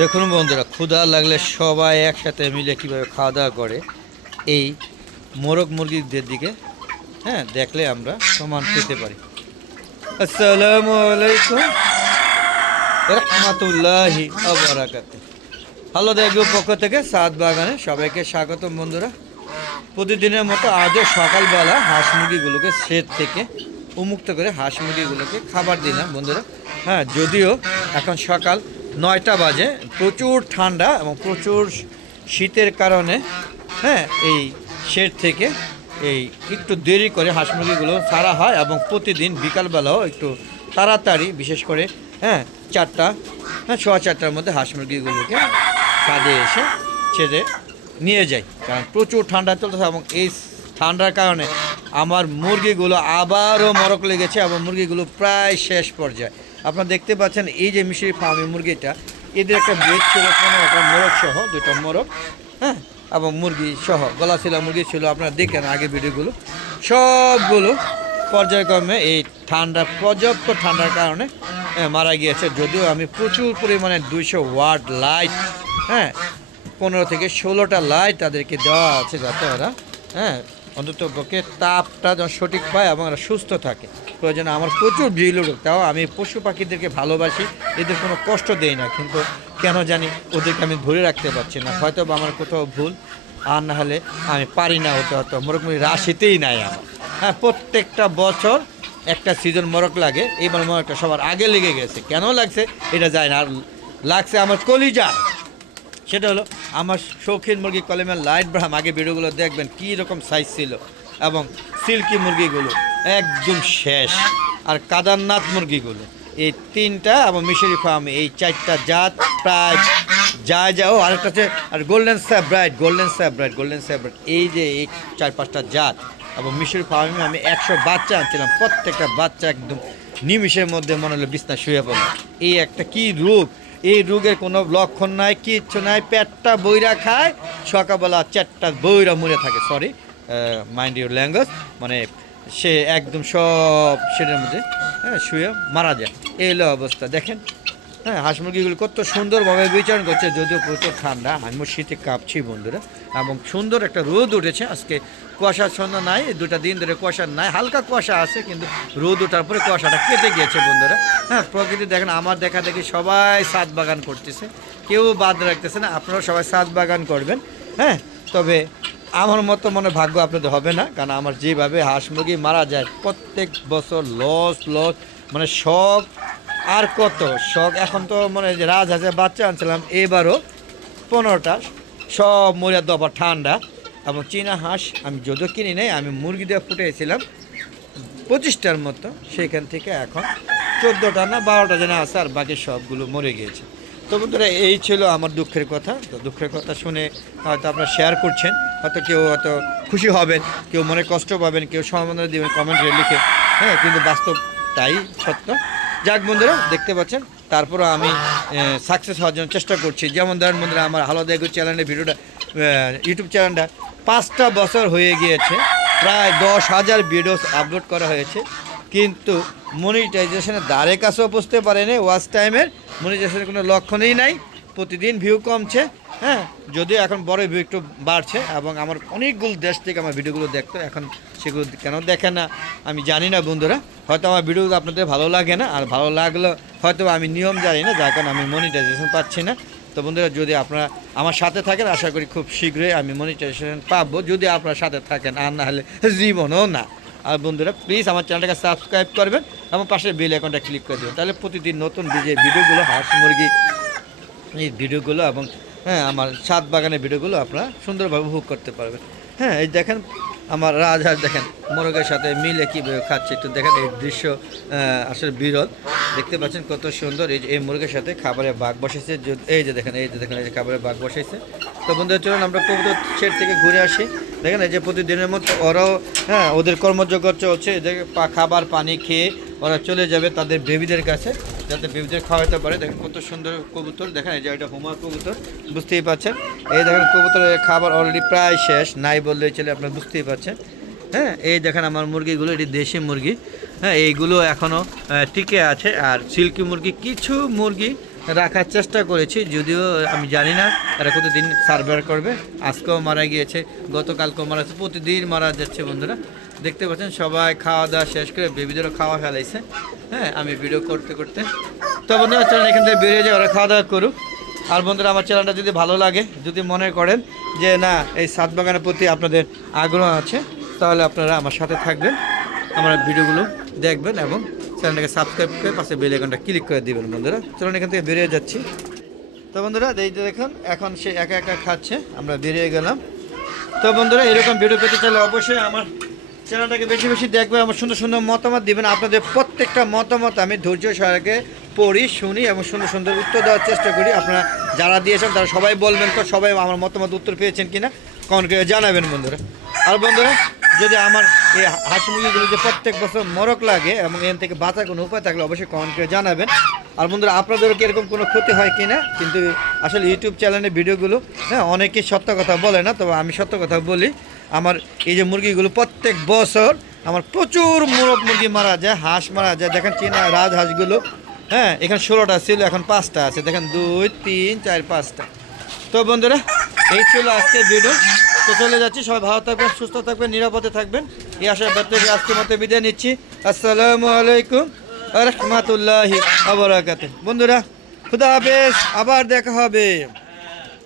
দেখুন বন্ধুরা, ক্ষুধা লাগলে সবাই একসাথে মিলে কীভাবে খাওয়া দাওয়া করে এই মোরগ মুরগিদের দিকে। হ্যাঁ, দেখলে আমরা সমান পেতে পারি। আসসালামু আলাইকুম রহমতুল্লাহি ওয়া বারাকাতুহু। হ্যালো দেখব পক্ষ থেকে সাদ বাগানে সবাইকে স্বাগতম বন্ধুরা। প্রতিদিনের মতো আজও সকালবেলা হাঁস মুরগিগুলোকে শেড থেকে উন্মুক্ত করে হাঁস মুরগিগুলোকে খাবার দিলাম বন্ধুরা। হ্যাঁ, যদিও এখন সকাল 9টা বাজে, প্রচুর ঠান্ডা এবং প্রচুর শীতের কারণে হ্যাঁ এই শেড থেকে এই একটু দেরি করে হাঁস মুরগিগুলো ছাড়া হয় এবং প্রতিদিন বিকালবেলাও একটু তাড়াতাড়ি, বিশেষ করে হ্যাঁ 4টা, হ্যাঁ 4:15টার মধ্যে হাঁস মুরগিগুলোকে ছাদে এসে ছেড়ে নিয়ে যাই, কারণ প্রচুর ঠান্ডা চলতেছে এবং এই ঠান্ডার কারণে আমার মুরগিগুলো আবারও মরক লেগেছে এবং মুরগিগুলো প্রায় শেষ পর্যায়ে। আপনারা দেখতে পাচ্ছেন এই যে মিশরি ফার্মি মুরগিটা, এদের একটা ব্রেড ছিল 15টা মোরগ সহ, 2টা মোরগ হ্যাঁ এবং মুরগি সহ গলাশিলা মুরগি ছিল। আপনারা দেখেন আগে ভিডিওগুলো, সবগুলো পর্যায়ক্রমে এই পর্যাপ্ত ঠান্ডার কারণে মারা গিয়েছে। যদিও আমি প্রচুর পরিমাণে 200 ওয়াট লাইট, হ্যাঁ 15 থেকে 16টা লাইট তাদেরকে দেওয়া আছে, যাতে ওরা হ্যাঁ অন্তত পক্ষে তাপটা যেন সঠিক পায় এবং ওরা সুস্থ থাকে। প্রয়োজনে আমার প্রচুর বিল উঠুক, তাও আমি পশু পাখিদেরকে ভালোবাসি, এদের কোনো কষ্ট দেই না, কিন্তু কেন জানি ওদেরকে আমি ধরে রাখতে পারছি না। হয়তো বা আমার কোথাও ভুল, আর না হলে আমি পারি না, হয়তো মোরগমুরগি রাশিতেই নাই আমার। হ্যাঁ, প্রত্যেকটা বছর একটা সিজন মোরগ লাগে, এইবার মোরগটা সবার আগে লেগে গেছে। কেন লাগছে এটা যায় না, আর লাগছে আমার কলিজা। সেটা হলো আমার শৌখিন মুরগি কলিমের লাইট ব্রাহ্ম। আগে ভিডিওগুলো দেখবেন কী রকম সাইজ ছিল, এবং সিল্কি মুরগিগুলো একদম শেষ, আর কাদারনাথ মুরগিগুলো এই 3টা এবং মিশরি ফার্ম এই 4টা জাত প্রায় যাও। আরেকটা হচ্ছে আর গোল্ডেন স্যাব্রাইট, এই যে এই 4-5টা জাত এবং মিশরি ফার্মে আমি 100 বাচ্চা আনছিলাম। প্রত্যেকটা বাচ্চা একদম নিমিষের মধ্যে মনে হলো বিছনা শুয়ে পড়ল। এই একটা কি রোগ, এই রোগের কোনো লক্ষণ নাই, কিচ্ছু নাই, পেটটা বইরা খায়, সকালবেলা 4টা বইরা মরে থাকে। সরি, মাইন্ড ইউর ল্যাঙ্গুয়েজ, মানে সে একদম সব সেটার মধ্যে হ্যাঁ শুয়ে মারা যায়। এই হলো অবস্থা। দেখেন হ্যাঁ, হাঁস মুরগিগুলো কত সুন্দরভাবে বিচরণ করছে, যদিও প্রচুর ঠান্ডা। আমি শীতে কাঁপছি বন্ধুরা, এবং সুন্দর একটা রোদ উঠেছে আজকে। কুয়াশাচ্ছন্ন নাই, 2টা দিন ধরে কুয়াশা নাই, হালকা কুয়াশা আছে, কিন্তু রোদ ওঠার পরে কুয়াশাটা কেটে গিয়েছে বন্ধুরা। হ্যাঁ, প্রকৃতি দেখেন আমার দেখা দেখি সবাই ছাদ বাগান করতেছে, কেউ বাদ রাখতেছে না। আপনারা সবাই ছাদ বাগান করবেন। হ্যাঁ, তবে আমার মতো মনে ভাগ্য আপনাদের হবে না, কারণ আমার যেভাবে হাঁস মুরগি মারা যায় প্রত্যেক বছর লস, মানে শখ আর কত শখ। এখন তো মনে হয় যে রাজহাঁসের বাচ্চা আনছিলাম, এবারও 15টা, সব মরিয়া দফা ঠান্ডা। এবং চীনা হাঁস আমি যদিও কিনি নাই, আমি মুরগি দিয়ে ফুটেছিলাম 25টার মতো, সেখান থেকে এখন 14টা না 12টা যেন আছে, আর বাকি সবগুলো মরে গিয়েছে। তো বন্ধুরা, এই ছিল আমার দুঃখের কথা। তো দুঃখের কথা শুনে হয়তো আপনারা শেয়ার করছেন, হয়তো কেউ হয়তো খুশি হবেন, কেউ মনে কষ্ট পাবেন, কেউ সমাধান দেবেন কমেন্টে লিখে। হ্যাঁ, কিন্তু বাস্তব তাই সত্য। যাক বন্ধুরা, দেখতে পাচ্ছেন তারপরও আমি সাকসেস হওয়ার জন্য চেষ্টা করছি। যেমন ধরেন বন্ধুরা, আমার হালো দেখো চ্যানেলের ভিডিওটা, ইউটিউব চ্যানেলটা 5টা বছর হয়ে গিয়েছে, প্রায় 10,000 ভিডিওস আপলোড করা হয়েছে, কিন্তু মনিটাইজেশনের দ্বারে কাছেও বুঝতে পারেনি। ওয়াচ টাইমের মনিটাইজেশনের কোনো লক্ষণই নাই, প্রতিদিন ভিউ কমছে। হ্যাঁ, যদিও এখন বড় ভিউ একটু বাড়ছে, এবং আমার অনেকগুলো দেশ থেকে আমার ভিডিওগুলো দেখতো, এখন সেগুলো কেন দেখে না আমি জানি না বন্ধুরা। হয়তো আমার ভিডিওগুলো আপনাদের ভালো লাগে না, আর ভালো লাগলো হয়তো আমি নিয়ম জানি না, যার কারণে আমি মনিটাইজেশন পাচ্ছি না। তো বন্ধুরা, যদি আপনারা আমার সাথে থাকেন, আশা করি খুব শীঘ্রই আমি মনিটাইজেশন পাবো, যদি আপনারা সাথে থাকেন, আর না হলে জীবনও না। আর বন্ধুরা, প্লিজ আমার চ্যানেলটাকে সাবস্ক্রাইব করবেন এবং পাশে বেল আইকনটা ক্লিক করে দেবেন, তাহলে প্রতিদিন নতুন ভিডিওগুলো, হাঁস মুরগি এই ভিডিওগুলো এবং হ্যাঁ আমার ছাদ বাগানের ভিডিওগুলো আপনারা সুন্দরভাবে উপভোগ করতে পারবেন। হ্যাঁ, এই দেখেন আমার রাজহাঁস, দেখেন মোরগের সাথে মিলে কীভাবে খাচ্ছে, একটু দেখেন। এই দৃশ্য আসলে বিরল, দেখতে পাচ্ছেন কত সুন্দর। এই মুরগের সাথে খাবারের ভাগ বসেছে, এই যে দেখেন, এই যে খাবারের ভাগ বসেছে। তো বন্ধুরা, চলুন আমরা কবুতর শেড থেকে ঘুরে আসি। দেখেন এই যে প্রতিদিনের মতো ওরাও হ্যাঁ ওদের কর্মযজ্ঞ চলছে, এদেরকে খাবার পানি খেয়ে ওরা চলে যাবে তাদের বেবিদের কাছে, যাতে বেবিদের খাওয়াতে পারে। দেখেন কত সুন্দর কবুতর, দেখেন এই যে এটা হুমা কবুতর, বুঝতেই পারছেন। এই দেখেন কবুতরের খাবার অলরেডি প্রায় শেষ, নাই বললেই চলে, আপনারা বুঝতেই পারছেন। হ্যাঁ, এই দেখেন আমার মুরগিগুলো, এটি দেশি মুরগি। হ্যাঁ, এইগুলো এখনও টিকে আছে। আর সিল্কি মুরগি, কিছু মুরগি রাখার চেষ্টা করেছি, যদিও আমি জানি না এরা কতদিন সার্ভাইভ করবে। আজকেও মারা গিয়েছে, গতকালকেও মারা যাচ্ছে, প্রতিদিন মারা যাচ্ছে বন্ধুরা। দেখতে পাচ্ছেন সবাই খাওয়া দাওয়া শেষ করে বেবিদেরও খাওয়া ফেলাইছে। হ্যাঁ, আমি ভিডিও করতে করতে তো বন্ধুরা চলেন এখান থেকে বেরিয়ে যায়, ওরা খাওয়া দাওয়া করুক। আর বন্ধুরা আমার চ্যানেলটা যদি ভালো লাগে, যদি মনে করেন যে না এই ছাদ বাগানের প্রতি আপনাদের আগ্রহ আছে, তাহলে আপনারা আমার সাথে থাকবেন, আমার ভিডিওগুলো দেখবেন এবং চ্যানেলটাকে সাবস্ক্রাইব করে পাশে বেল আইকনটা ক্লিক করে দিবেন। বন্ধুরা চলুন এখান থেকে বেরিয়ে যাচ্ছি। তো বন্ধুরা এই যে দেখুন এখন সে একা একা খাচ্ছে, আমরা বেরিয়ে গেলাম। তো বন্ধুরা এরকম ভিডিও পেতে চাইলে অবশ্যই আমার চ্যানেলটাকে বেশি বেশি দেখবেন, আমার সুন্দর সুন্দর মতামত দিবেন। আপনাদের প্রত্যেকটা মতামত আমি ধৈর্য সহকারে পড়ি, শুনি এবং সুন্দর সুন্দর উত্তর দেওয়ার চেষ্টা করি। আপনারা যারা দিয়েছেন তারা সবাই বলবেন তো সবাই আমার মতামত উত্তর পেয়েছেন কিনা কমেন্ট করে জানাবেন বন্ধুরা। আর বন্ধুরা যদি আমার এই হাঁস মুরগিগুলো যে প্রত্যেক বছর মরক লাগে এবং এখান থেকে বাঁচার কোনো উপায় থাকলে অবশ্যই কমেন্ট করে জানাবেন। আর বন্ধুরা আপনাদেরও কি এরকম কোনো ক্ষতি হয় কি না, কিন্তু আসলে ইউটিউব চ্যানেলের ভিডিওগুলো হ্যাঁ অনেকেই সত্য কথা বলে না, তবে আমি সত্য কথা বলি। আমার এই যে মুরগিগুলো প্রত্যেক বছর আমার প্রচুর মোরগ মুরগি মারা যায়, হাঁস মারা যায়। দেখেন চীনা রাজহাঁসগুলো, হ্যাঁ এখানে 16টা ছিল, এখন 5টা আছে। দেখেন 2, 3, 4, 5টা। তো বন্ধুরা এই ছিল আজকের ভিডিও। তো চলে যাচ্ছি, সবাই ভালো থাকবেন, সুস্থ থাকবেন, নিরাপদে থাকবেন, এই আশা ব্যক্ত করে আজকের মতো বিদায় নিচ্ছি। আসসালামু আলাইকুম ওয়া রাহমাতুল্লাহি ওয়া বারাকাতুহু। বন্ধুরা খুদা হাফেজ, আবার দেখা হবে।